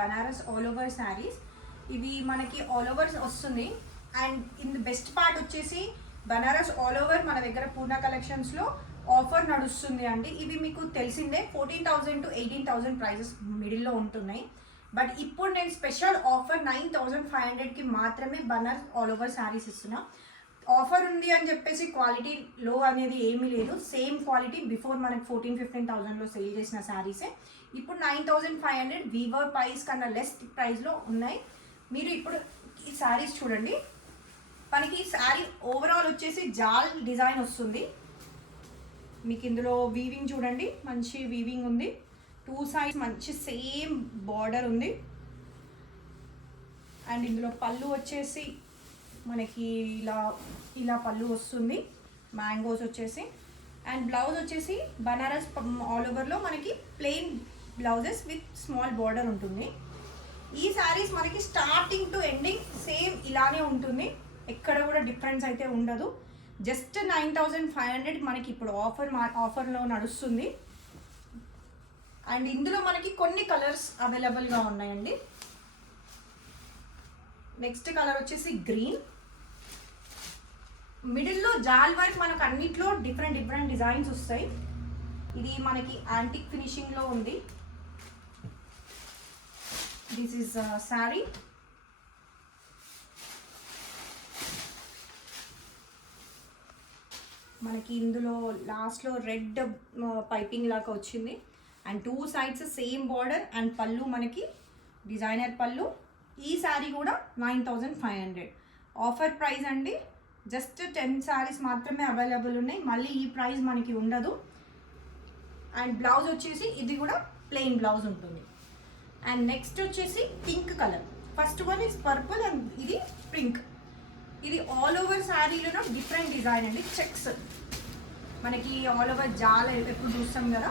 Banaras all over saris. ఇవి మనకి all over వస్తుంది. And in the best part వచ్చేసి బనారస్ ఆల్ ఓవర్ మన దగ్గర పూర్ణ కలెక్షన్స్లో ఆఫర్ నడుస్తుంది అండి. ఇవి మీకు తెలిసిందే 14,000 to 18,000 ప్రైజెస్ మిడిల్లో ఉంటున్నాయి. బట్ ఇప్పుడు నేను స్పెషల్ ఆఫర్ 9,500కి మాత్రమే బనారస్ ఆల్ ఓవర్ శారీస్ ఇస్తున్నా. ఆఫర్ ఉంది అని చెప్పేసి క్వాలిటీ లో అనేది ఏమీ లేదు. సేమ్ క్వాలిటీ బిఫోర్ మనకి 14,000-15,000లో సేల్ చేసిన శారీసే ఇప్పుడు 9,500 వీవర్ ప్రైస్ కన్నా లెస్ ప్రైస్లో ఉన్నాయి. మీరు ఇప్పుడు ఈ శారీస్ చూడండి. మనకి ఈ శారీ ఓవరాల్ వచ్చేసి జాల్ డిజైన్ వస్తుంది. మీకు ఇందులో వీవింగ్ చూడండి, మంచి వీవింగ్ ఉంది. 2 సైడ్స్ మంచి సేమ్ బార్డర్ ఉంది. అండ్ ఇందులో పళ్ళు వచ్చేసి మనకి ఇలా పళ్ళు వస్తుంది, మ్యాంగోస్ వచ్చేసి. అండ్ బ్లౌజ్ వచ్చేసి బనారస్ ఆల్ ఓవర్లో మనకి plain blouses with small border ఉంటుంది. ఈ శారీస్ మనకి స్టార్టింగ్ టు ఎండింగ్ సేమ్ ఇలానే ఉంటుంది, ఎక్కడ కూడా డిఫరెన్స్ అయితే ఉండదు. జస్ట్ 9,500 మనకి ఇప్పుడు ఆఫర్లో నడుస్తుంది. అండ్ ఇందులో మనకి కొన్ని కలర్స్ అవైలబుల్గా ఉన్నాయండి. నెక్స్ట్ కలర్ వచ్చేసి గ్రీన్. మిడిల్లో జాల్ వర్క్ మనకు అన్నిట్లో డిఫరెంట్ డిజైన్స్ వస్తాయి. ఇది మనకి యాంటిక్ ఫినిషింగ్లో ఉంది. This is sari. మనకి ఇందులో లాస్ట్లో రెడ్ పైపింగ్ లాగా వచ్చింది. And 2 sides same border and పళ్ళు మనకి డిజైనర్ పళ్ళు. ఈ శారీ కూడా 9,500 ఆఫర్ ప్రైస్ అండి. జస్ట్ 10 శారీస్ మాత్రమే అవైలబుల్ ఉన్నాయి, మళ్ళీ ఈ ప్రైస్ మనకి ఉండదు. అండ్ బ్లౌజ్ వచ్చేసి ఇది కూడా ప్లెయిన్ బ్లౌజ్ ఉంటుంది. అండ్ నెక్స్ట్ వచ్చేసి pink colour. First one is purple and ఇది పింక్. ఇది ఆల్ ఓవర్ శారీలో డిఫరెంట్ డిజైన్ అండి. చెక్స్ మనకి ఆల్ ఓవర్ జాల ఎప్పుడు చూస్తాం కదా,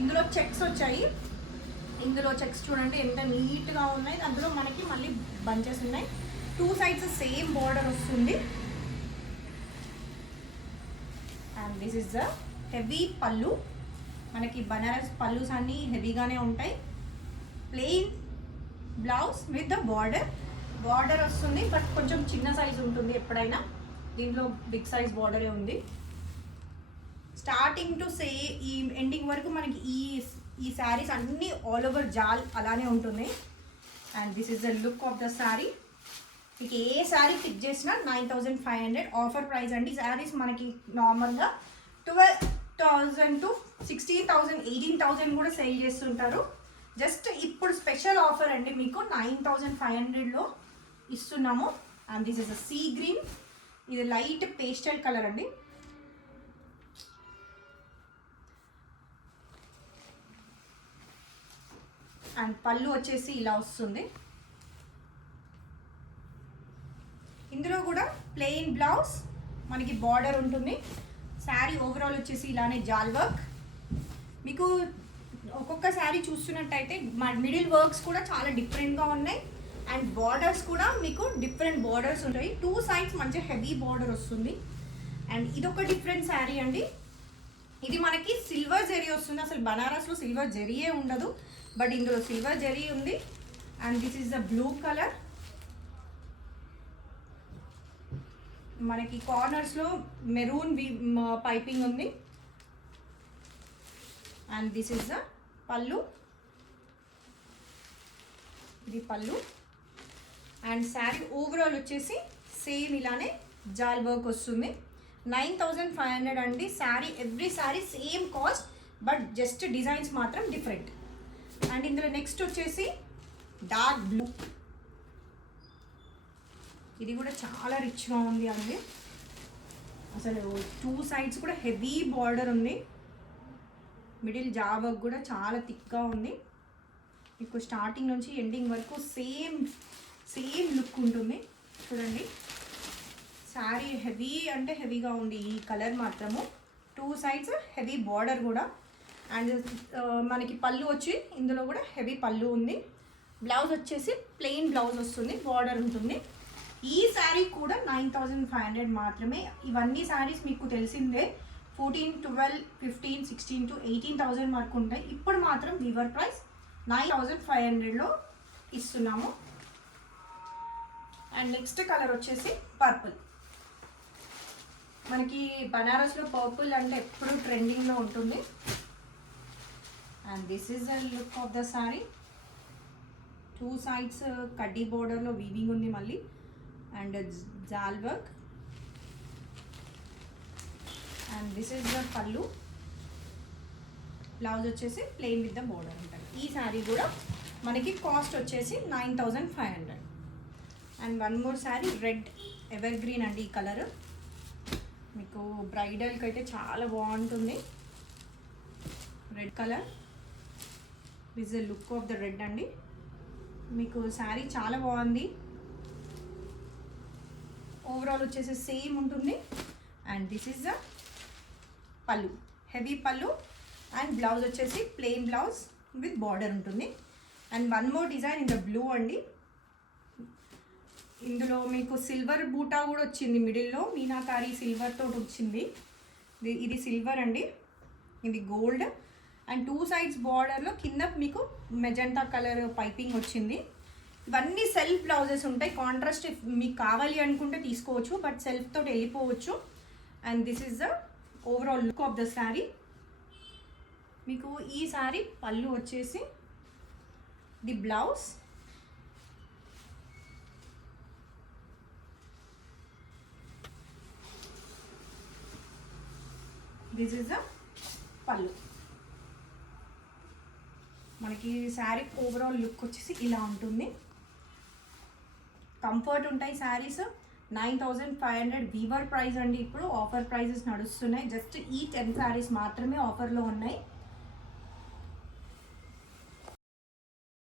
ఇందులో చెక్స్ వచ్చాయి. ఇందులో చెక్స్ చూడండి ఎంత నీట్గా ఉన్నాయి. అందులో మనకి మళ్ళీ బంచెస్ ఉన్నాయి. 2 సైడ్స్ సేమ్ బార్డర్ వస్తుంది. And this is the heavy పళ్ళు. మనకి బనారస్ పళ్ళుస్ అన్నీ హెవీగానే ఉంటాయి. Plain blouse with the border వస్తుంది, బట్ కొంచెం చిన్న సైజ్ ఉంటుంది ఎప్పుడైనా. దీంట్లో బిగ్ సైజ్ బార్డరే ఉంది. స్టార్టింగ్ టు ఈ ఎండింగ్ వరకు మనకి ఈ శారీస్ అన్నీ ఆల్ ఓవర్ జాల్ అలానే ఉంటుంది. And this is the look of the sari. మీకు ఏ శారీ పిక్ చేసినా 9,500 ఆఫర్ ప్రైస్ అండి. శారీస్ మనకి నార్మల్గా 12,000 to 16,000, 18,000 కూడా సేల్ చేస్తుంటారు. జస్ట్ ఇప్పుడు స్పెషల్ ఆఫర్ అండి, మీకు 9,500లో ఇస్తున్నాము. And this is a sea green. ఇది లైట్ పేస్టల్ కలర్ అండి. అండ్ పళ్ళు వచ్చేసి ఇలా వస్తుంది. ఇందులో కూడా ప్లెయిన్ బ్లౌజ్ మనకి బార్డర్ ఉంటుంది. శారీ ఓవరాల్ వచ్చేసి ఇలానే జాల్ వర్క్. మీకు ఒక్కొక్క శారీ చూస్తున్నట్టయితే మిడిల్ వర్క్స్ కూడా చాలా డిఫరెంట్గా ఉన్నాయి. అండ్ బార్డర్స్ కూడా మీకు డిఫరెంట్ బార్డర్స్ ఉంటాయి. 2 సైడ్స్ మంచి హెవీ బార్డర్ వస్తుంది. అండ్ ఇదొక డిఫరెంట్ శారీ అండి. ఇది మనకి సిల్వర్ జరీ వస్తుంది. అసలు బనారస్లో సిల్వర్ జరీయే ఉండదు, బట్ ఇందులో సిల్వర్ జరీ ఉంది. And this is the blue colour. మనకి కార్నర్స్లో మెరూన్ పైపింగ్ ఉంది. అండ్ దిస్ ఈస్ ద పళ్ళు. ఇది పళ్ళు. అండ్ శారీ ఓవరాల్ వచ్చేసి సేమ్ ఇలానే జాల్ వర్క్ వస్తుంది. 9,500 అండి sari. Every sari same cost, but just designs మాత్రం డిఫరెంట్. అండ్ ఇందులో నెక్స్ట్ వచ్చేసి డార్క్ బ్లూ. ఇది కూడా చాలా రిచ్గా ఉంది అండి. అసలు 2 సైడ్స్ కూడా హెవీ బార్డర్ ఉంది. మిడిల్ జా వర్క్ కూడా చాలా థిక్గా ఉంది. మీకు స్టార్టింగ్ నుంచి ఎండింగ్ వరకు సేమ్ లుక్ ఉంటుంది. చూడండి శారీ హెవీ అంటే హెవీగా ఉంది. ఈ కలర్ మాత్రము 2 సైడ్స్ హెవీ బార్డర్ కూడా. అండ్ మనకి పళ్ళు వచ్చి ఇందులో కూడా హెవీ పళ్ళు ఉంది. బ్లౌజ్ వచ్చేసి ప్లెయిన్ బ్లౌజ్ వస్తుంది, బార్డర్ ఉంటుంది. ఈ శారీ కూడా 9,500 మాత్రమే. ఇవన్నీ శారీస్ మీకు తెలిసిందే 14, 12, 15, 16 to 18,000 వరకు ఉంటాయి. ఇప్పుడు మాత్రం వీవర్ ప్రైస్ 9,500లో ఇస్తున్నాము. అండ్ నెక్స్ట్ కలర్ వచ్చేసి పర్పుల్. మనకి బనారస్లో పర్పుల్ అంటే ఎప్పుడు ట్రెండింగ్లో ఉంటుంది. And this is the look of the sari. 2 sides కడ్డీ బోర్డర్లో వీవింగ్ ఉంది మళ్ళీ, అండ్ జాల్ work. And this is the pallu. Blouse వచ్చేసి ప్లెయిన్ విత్ ద బోర్డర్ ఉంటుంది. ఈ శారీ కూడా మనకి కాస్ట్ వచ్చేసి 9500. And one more sari red evergreen అండి. ఈ కలర్ మీకు బ్రైడల్కి అయితే చాలా బాగుంటుంది. Red colour. This the look of the red అండి. మీకు శారీ చాలా బాగుంది. ఓవరాల్ వచ్చేసి సేమ్ ఉంటుంది. అండ్ దిస్ ఈజ్ ద పళ్ళు, హెవీ పళ్ళు. అండ్ బ్లౌజ్ వచ్చేసి ప్లెయిన్ బ్లౌజ్ విత్ బార్డర్ ఉంటుంది. And one more design in the blue అండి. ఇందులో మీకు సిల్వర్ బూటా కూడా వచ్చింది మిడిల్లో, మీనాకారి సిల్వర్ తోటి వచ్చింది. ఇది సిల్వర్ అండి, ఇది గోల్డ్. అండ్ 2 sides బార్డర్లో కింద మీకు మెజెంటా కలర్ పైపింగ్ వచ్చింది. ఇవన్నీ సెల్ఫ్ బ్లౌజెస్ ఉంటాయి. కాంట్రాస్ట్ మీకు కావాలి అనుకుంటే తీసుకోవచ్చు, బట్ సెల్ఫ్ తోటి వెళ్ళిపోవచ్చు. And this is the overall look of the sari. మీకు ఈ శారీ పళ్ళు వచ్చేసి the blouse. This is the పళ్ళు. మనకి శారీ ఓవరాల్ లుక్ వచ్చేసి ఇలా ఉంటుంది. కంఫర్ట్ ఉంటాయి శారీస్. 9500 వీవర్ ప్రైస్ అండి. ఇప్పుడు ఆఫర్ ప్రైజెస్ నడుస్తున్నాయి. జస్ట్ ఈ 10 శారీస్ మాత్రమే ఆఫర్లో ఉన్నాయి.